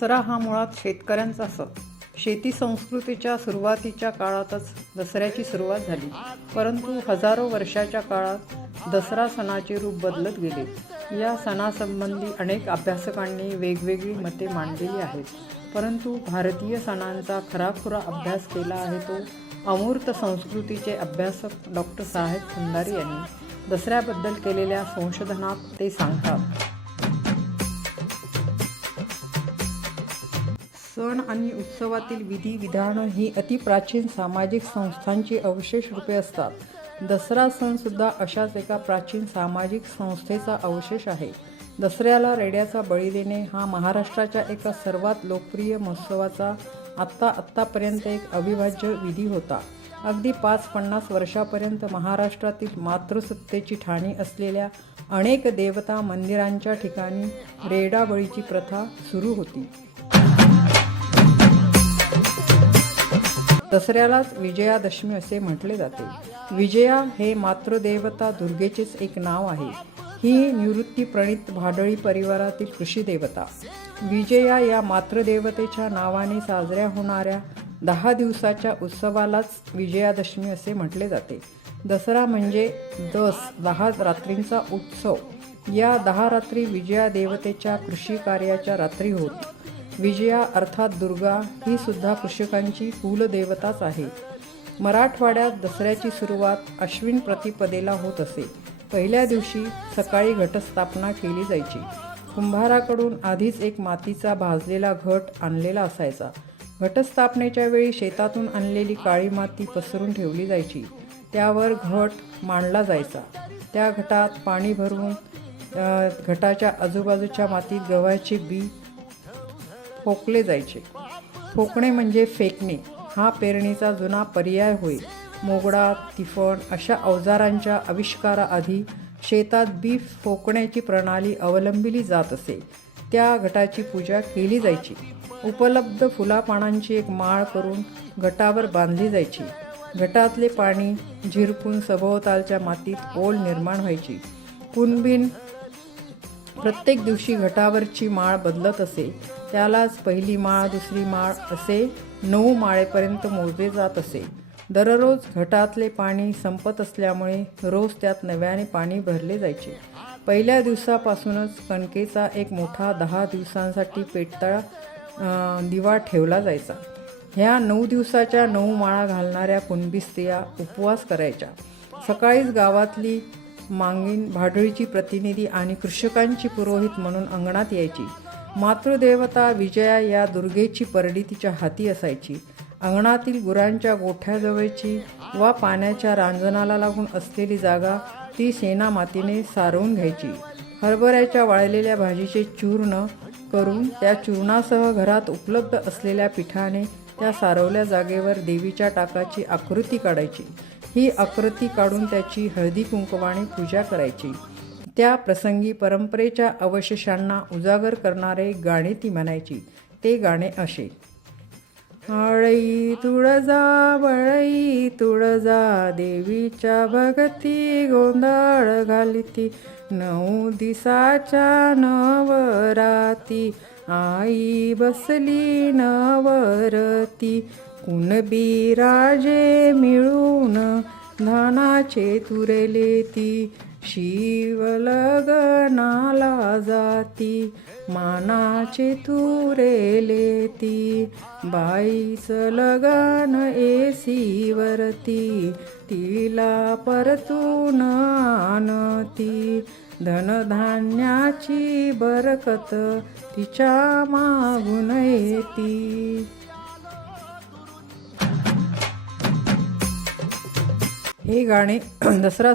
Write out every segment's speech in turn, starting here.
दसरा हा मुळात शेतकऱ्यांचा सण. शेती संस्कृतीच्या सुरुवातीच्या काळातच दसऱ्याची सुरुवात झाली, परंतु हजारो वर्षाच्या काळात दसरा सणाचे रूप बदलत गेले. या सणासंबंधी अनेक अभ्यासकांनी वेगवेगळी मते मांडलेली आहेत, परंतु भारतीय सणांचा खराखुरा अभ्यास केला आहे तो अमूर्त संस्कृतीचे अभ्यासक डॉक्टर साहेब खंदारी यांनी दसऱ्याबद्दल केलेल्या संशोधनात ते सांगतात. सण आणि उत्सवातील विधी विधानं ही अतिप्राचीन सामाजिक संस्थांची अवशेष रूपे असतात. दसरा सणसुद्धा अशाच एका प्राचीन सामाजिक संस्थेचा अवशेष आहे. दसऱ्याला रेड्याचा बळी देणे हा महाराष्ट्राच्या एका सर्वात लोकप्रिय महोत्सवाचा आत्तापर्यंत एक अविभाज्य विधी होता. अगदी 5-50 वर्षापर्यंत महाराष्ट्रातील मातृसत्तेची ठाणी असलेल्या अनेक देवता मंदिरांच्या ठिकाणी रेडा बळीची प्रथा सुरू होती. दसऱ्यालाच विजयादशमी असे म्हटले जाते. विजया हे मातृदेवता दुर्गेचेच एक नाव आहे. ही निवृत्तीप्रणीत भाडळी परिवारातील कृषी देवता. विजया या मातृदेवतेच्या नावाने साजऱ्या होणाऱ्या 10 दिवसाच्या उत्सवालाच विजयादशमी असे म्हटले जाते. दसरा म्हणजे 10 रात्रींचा उत्सव. या 10 रात्री विजया देवतेच्या कृषी कार्याच्या रात्री होत. विजया अर्थात दुर्गा ही सुद्धा कृषकांची कुलदेवताच आहे. मराठवाड्यात दसऱ्याची सुरुवात अश्विन प्रतिपदेला होत असे. पहिल्या दिवशी सकाळी घटस्थापना केली जायची. कुंभाराकडून आधीच एक मातीचा भाजलेला घट आणलेला असायचा. घटस्थापनेच्या वेळी शेतातून आणलेली काळी माती पसरून ठेवली जायची. त्यावर घट मांडला जायचा. त्या घटात पाणी भरून घटाच्या आजूबाजूच्या मातीत गव्हाचे बी फोकले जायचे. फोकणे म्हणजे फेकणे हा पेरणीचा जुना पर्याय होय. मोगडा, तिफण अशा अवजारांच्या आविष्काराआधी शेतात बी फोकण्याची प्रणाली अवलंबिली जात असे. त्या घटाची पूजा केली जायची. उपलब्ध फुलापानांची एक माळ करून घटावर बांधली जायची. घटातले पाणी झिरपून सभोवतालच्या मातीत ओल निर्माण व्हायची. कुणबीन प्रत्येक दिवशी घटावरची माळ बदलत असे. त्यालाच पहिली माळ, दुसरी माळ असे 9 माळेपर्यंत मोजले जात असे. दररोज घटातले पाणी संपत असल्यामुळे रोज त्यात नव्याने पाणी भरले जायचे. पहिल्या दिवसापासूनच कणकेचा एक मोठा 10 दिवसांसाठी पेटता दिवा ठेवला जायचा. ह्या 9 दिवसाच्या 9 माळा घालणाऱ्या कुणबी स्त्रिया उपवास करायच्या. सकाळीच गावातली मांगीण, भाडळीची प्रतिनिधी आणि कृषकांची पुरोहित म्हणून अंगणात यायची. मातृदेवता विजया या दुर्गेची परडी तिच्या हाती असायची. अंगणातील गुरांच्या गोठ्याजवळची वा पाण्याच्या रांजणाला लागून असलेली जागा ती शेणामातीने सारवून घ्यायची. हरभऱ्याच्या वाळलेल्या भाजीचे चूर्ण करून त्या चूर्णासह घरात उपलब्ध असलेल्या पिठाने त्या सारवल्या जागेवर देवीच्या टाकाची आकृती काढायची. ही आकृती काढून त्याची हळदी कुंकवाने पूजा करायची. त्या प्रसंगी परंपरेच्या अवशेषांना उजागर करणारे गाणे ती म्हणायची. ते गाणे असे: आळई तुळजा बळई तुळजा देवीच्या भगती गोंधळ घालिती 9 दिसाच्या नवराती आई बसली नवरती कुणबी राजे मिळून धानाचे तुरले ती शिवलग्नाला जाती मानाचे तुरेले ती बाईचं लगन एसीवरती तिला परतून आणती धनधान्याची बरकत तिच्या मागून येती. हे गाणे दसरा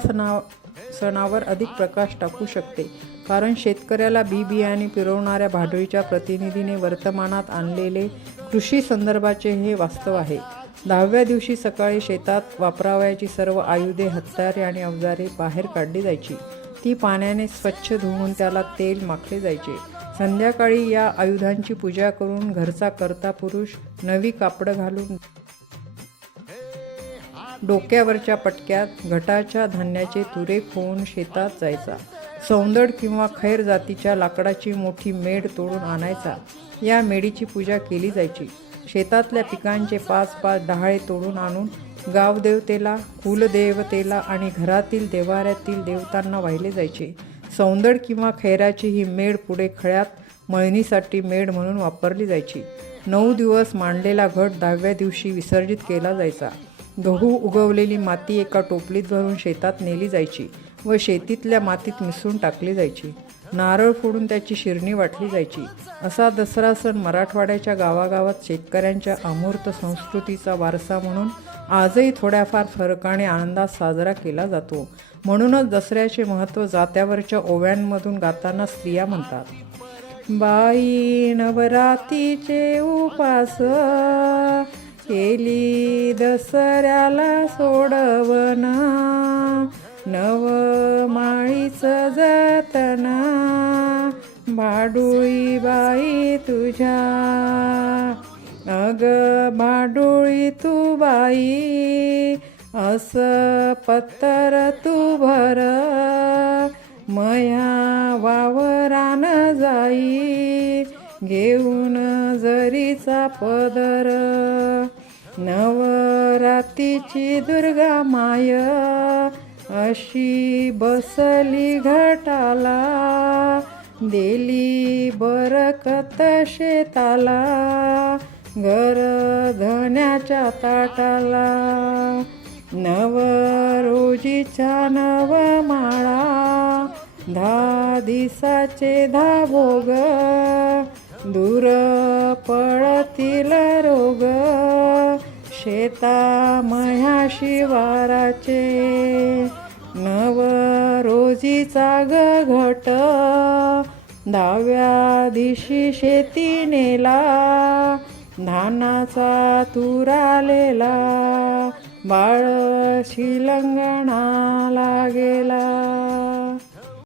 सणावर अधिक प्रकाश टाकू शकते, कारण शेतकऱ्याला बियाणे पिरवणाऱ्या भाडळीच्या प्रतिनिधीने वर्तमानात आणलेले कृषी संदर्भाचे हे वास्तव आहे. 10व्या दिवशी सकाळी शेतात वापरावयाची सर्व आयुधे, हत्यारे आणि अवजारे बाहेर काढली जायची. ती पाण्याने स्वच्छ धुवून त्याला तेल माखले जायचे. संध्याकाळी या आयुधांची पूजा करून घरचा कर्ता पुरुष नवी कापडं घालून डोक्यावरच्या पटक्यात घटाच्या धान्याचे तुरे खोवून शेतात जायचा. सौंदड किंवा खैर जातीच्या लाकडाची मोठी मेढ तोडून आणायचा. या मेढीची पूजा केली जायची. शेतातल्या पिकांचे 5-5 डहाळे तोडून आणून गावदेवतेला, कुलदेवतेला आणि घरातील देव्हाऱ्यातील देवतांना वाहिले जायचे. सौंदड किंवा खैराची ही मेढ पुढे खळ्यात मळणीसाठी मेढ म्हणून वापरली जायची. 9 दिवस मांडलेला घट 10व्या दिवशी विसर्जित केला जायचा. गहू उगवलेली माती एका टोपलीत भरून शेतात नेली जायची व शेतीतल्या मातीत मिसळून टाकली जायची. नारळ फोडून त्याची शिरणी वाटली जायची. असा दसरा सण मराठवाड्याच्या गावागावात शेतकऱ्यांच्या अमूर्त संस्कृतीचा वारसा म्हणून आजही थोड्याफार फरकाने आनंदात साजरा केला जातो. म्हणूनच दसऱ्याचे महत्त्व जात्यावरच्या ओव्यांमधून गाताना स्त्रिया म्हणतात: बाई नवरातीचे उपास केली दसऱ्याला सोडवना, नवमाळीच जतना भाडुळी बाई तुझ्या. अग भाडुळी तू बाई अस पत्तर तू भर, मया वावरान जाई घेऊन जरीचा पदर. नवरातीची दुर्गा माय अशी बसली घटाला, देली बरकत शेताला, घर धन्याच्या ताटाला. नवरोजीच्या नवमाळा 10 दिवसाचे 10 भोग, दूर पळतील रोग, शेता मह्या शिवाराचे. नवरोजीचा घट 10व्या दिवशी शेती नेला, धानाचा तुरालेला बाळ शिलंगणाला गेला.